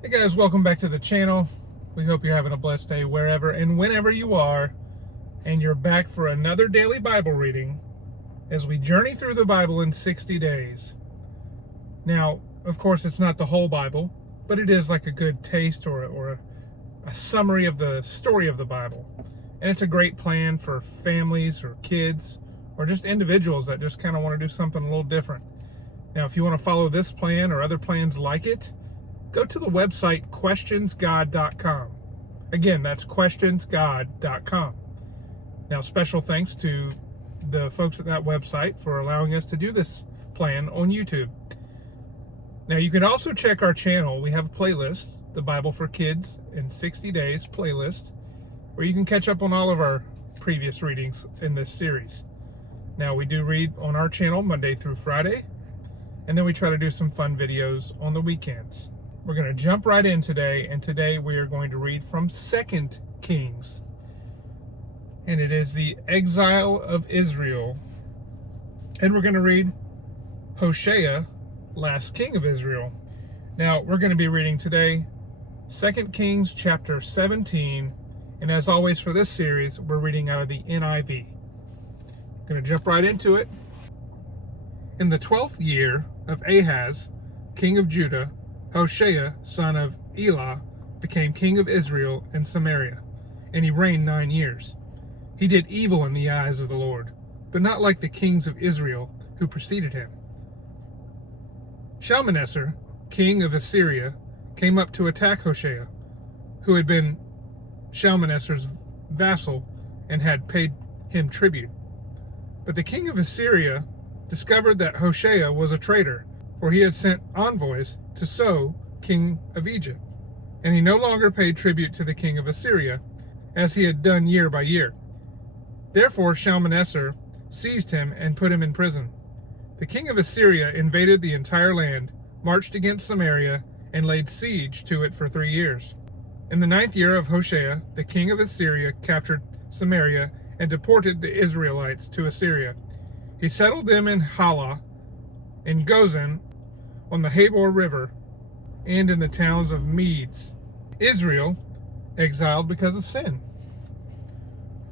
Hey guys, welcome back to the channel. We hope you're having a blessed day wherever and whenever you are, and you're back for another daily Bible reading as we journey through the Bible in 60 days. Now, of course, it's not the whole Bible, but it is like a good taste or a summary of the story of the Bible. And it's a great plan for families or kids or just individuals that just kind of want to do something a little different. Now, if you want to follow this plan or other plans like it, go to the website questionsgod.com. Again, that's questionsgod.com. Now, special thanks to the folks at that website for allowing us to do this plan on YouTube. Now, you can also check our channel. We have a playlist, the Bible for Kids in 60 Days playlist, where you can catch up on all of our previous readings in this series. Now, we do read on our channel Monday through Friday, and then we try to do some fun videos on the weekends. We're going to jump right in today, and today we are going to read from 2 Kings. And it is the Exile of Israel. And we're going to read Hoshea, last king of Israel. Now, we're going to be reading today 2 Kings chapter 17. And as always for this series, we're reading out of the NIV. Going to jump right into it. In the 12th year of Ahaz, king of Judah, Hoshea, son of Elah, became king of Israel and Samaria, and he reigned 9 years. He did evil in the eyes of the Lord, but not like the kings of Israel who preceded him. Shalmaneser, king of Assyria, came up to attack Hoshea, who had been Shalmaneser's vassal and had paid him tribute. But the king of Assyria discovered that Hoshea was a traitor, for he had sent envoys to So, king of Egypt, and he no longer paid tribute to the king of Assyria, as he had done year by year. Therefore Shalmaneser seized him and put him in prison. The king of Assyria invaded the entire land, marched against Samaria, and laid siege to it for 3 years. In the 9th year of Hoshea, the king of Assyria captured Samaria and deported the Israelites to Assyria. He settled them in Halah, in Gozan, on the Habor River, and in the towns of Medes. Israel exiled because of sin.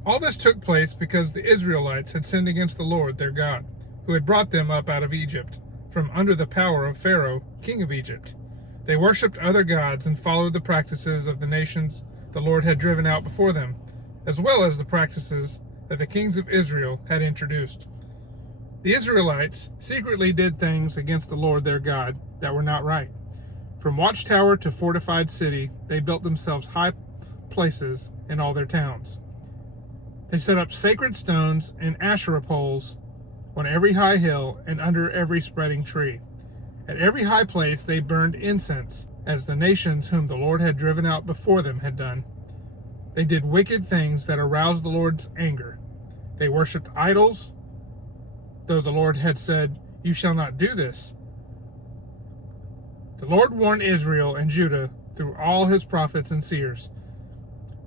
All this took place because the Israelites had sinned against the Lord their God, who had brought them up out of Egypt, from under the power of Pharaoh, king of Egypt. They worshipped other gods and followed the practices of the nations the Lord had driven out before them, as well as the practices that the kings of Israel had introduced. The Israelites secretly did things against the Lord their God that were not right. From watchtower to fortified city, they built themselves high places in all their towns. They set up sacred stones and Asherah poles on every high hill and under every spreading tree. At every high place they burned incense, as the nations whom the Lord had driven out before them had done. They did wicked things that aroused the Lord's anger. They worshipped idols, though the Lord had said, "You shall not do this." The Lord warned Israel and Judah through all his prophets and seers.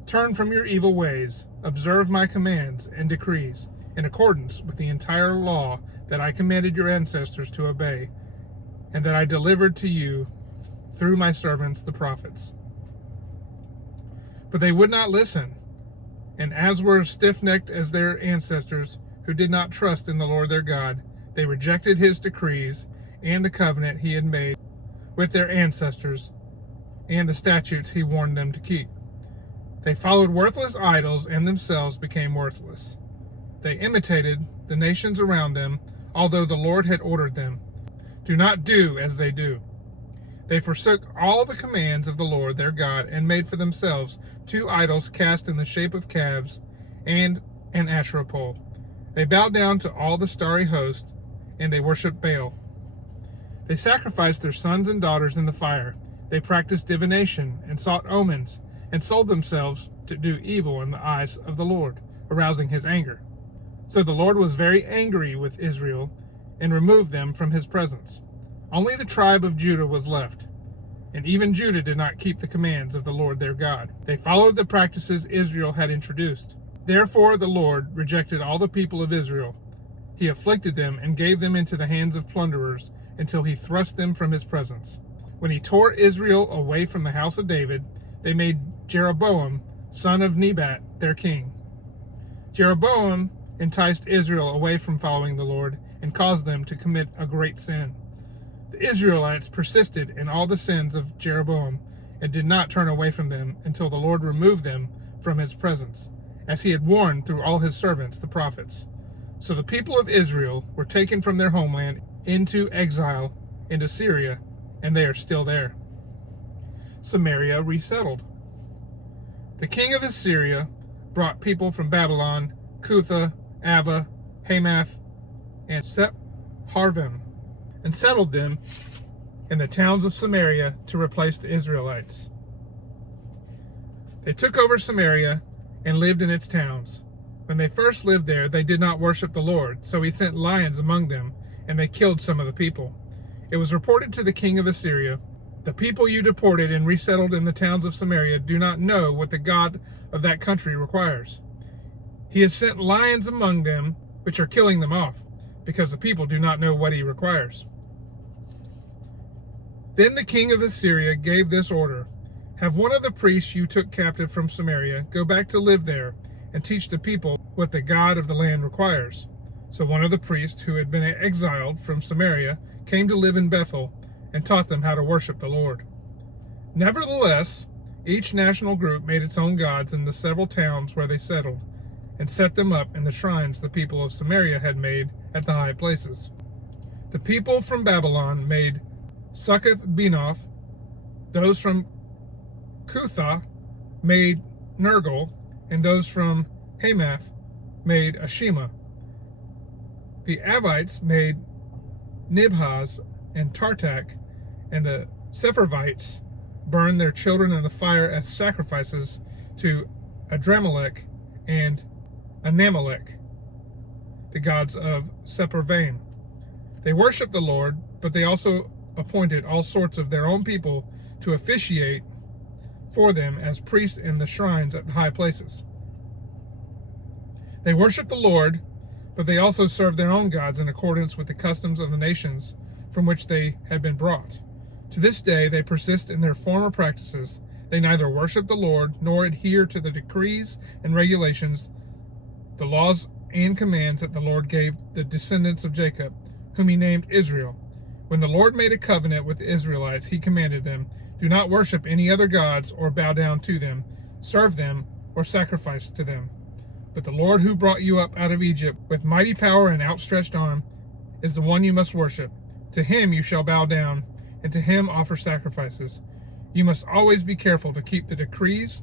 Turn from your evil ways, observe my commands and decrees, in accordance with the entire law that I commanded your ancestors to obey, and that I delivered to you through my servants the prophets. But they would not listen, and as were stiff-necked as their ancestors, who did not trust in the Lord their God, they rejected his decrees and the covenant he had made with their ancestors and the statutes he warned them to keep. They followed worthless idols and themselves became worthless. They imitated the nations around them, although the Lord had ordered them, "Do not do as they do." They forsook all the commands of the Lord their God and made for themselves 2 idols cast in the shape of calves and an Asherah pole. They bowed down to all the starry host, and they worshipped Baal. They sacrificed their sons and daughters in the fire. They practiced divination and sought omens, and sold themselves to do evil in the eyes of the Lord, arousing his anger. So the Lord was very angry with Israel and removed them from his presence. Only the tribe of Judah was left, and even Judah did not keep the commands of the Lord their God. They followed the practices Israel had introduced. Therefore the Lord rejected all the people of Israel. He afflicted them and gave them into the hands of plunderers until he thrust them from his presence. When he tore Israel away from the house of David, they made Jeroboam, son of Nebat, their king. Jeroboam enticed Israel away from following the Lord and caused them to commit a great sin. The Israelites persisted in all the sins of Jeroboam and did not turn away from them until the Lord removed them from his presence, as he had warned through all his servants, the prophets. So the people of Israel were taken from their homeland into exile into Syria, and they are still there. Samaria resettled. The king of Assyria brought people from Babylon, Cutha, Ava, Hamath, and Sepharvaim, and settled them in the towns of Samaria to replace the Israelites. They took over Samaria and lived in its towns. When they first lived there, they did not worship the Lord, so he sent lions among them, and they killed some of the people. It was reported to the king of Assyria, "The people you deported and resettled in the towns of Samaria do not know what the God of that country requires. He has sent lions among them, which are killing them off, because the people do not know what he requires." Then the king of Assyria gave this order: "Have one of the priests you took captive from Samaria go back to live there and teach the people what the God of the land requires." So one of the priests who had been exiled from Samaria came to live in Bethel and taught them how to worship the Lord. Nevertheless, each national group made its own gods in the several towns where they settled, and set them up in the shrines the people of Samaria had made at the high places. The people from Babylon made Succoth-Benoth. Those from Cutha made Nergal, and those from Hamath made Ashima. The Avites made Nibhaz and Tartak, and the Sepharvites burned their children in the fire as sacrifices to Adramelech and Anamelech, the gods of Sepharvaim. They worshipped the Lord, but they also appointed all sorts of their own people to officiate for them as priests in the shrines at the high places. They worshipped the Lord, but they also served their own gods in accordance with the customs of the nations from which they had been brought. To this day they persist in their former practices. They neither worship the Lord nor adhere to the decrees and regulations, the laws and commands that the Lord gave the descendants of Jacob, whom he named Israel. When the Lord made a covenant with the Israelites, he commanded them, "Do not worship any other gods or bow down to them, serve them, or sacrifice to them. But the Lord who brought you up out of Egypt with mighty power and outstretched arm is the one you must worship. To him you shall bow down, and to him offer sacrifices. You must always be careful to keep the decrees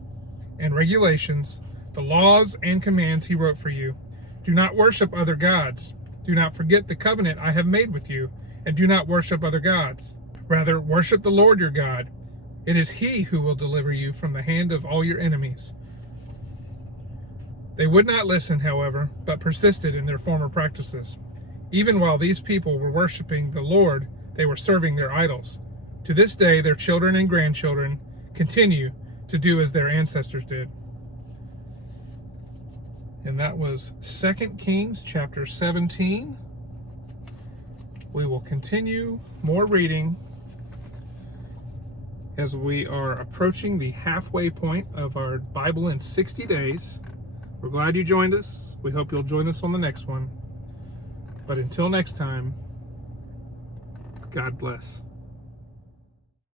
and regulations, the laws and commands he wrote for you. Do not worship other gods. Do not forget the covenant I have made with you, and do not worship other gods. Rather, worship the Lord your God. It is he who will deliver you from the hand of all your enemies." They would not listen, however, but persisted in their former practices. Even while these people were worshiping the Lord, they were serving their idols. To this day, their children and grandchildren continue to do as their ancestors did. And that was 2 Kings chapter 17. We will continue more reading as we are approaching the halfway point of our Bible in 60 days. We're glad you joined us. We hope you'll join us on the next one. But until next time, God bless.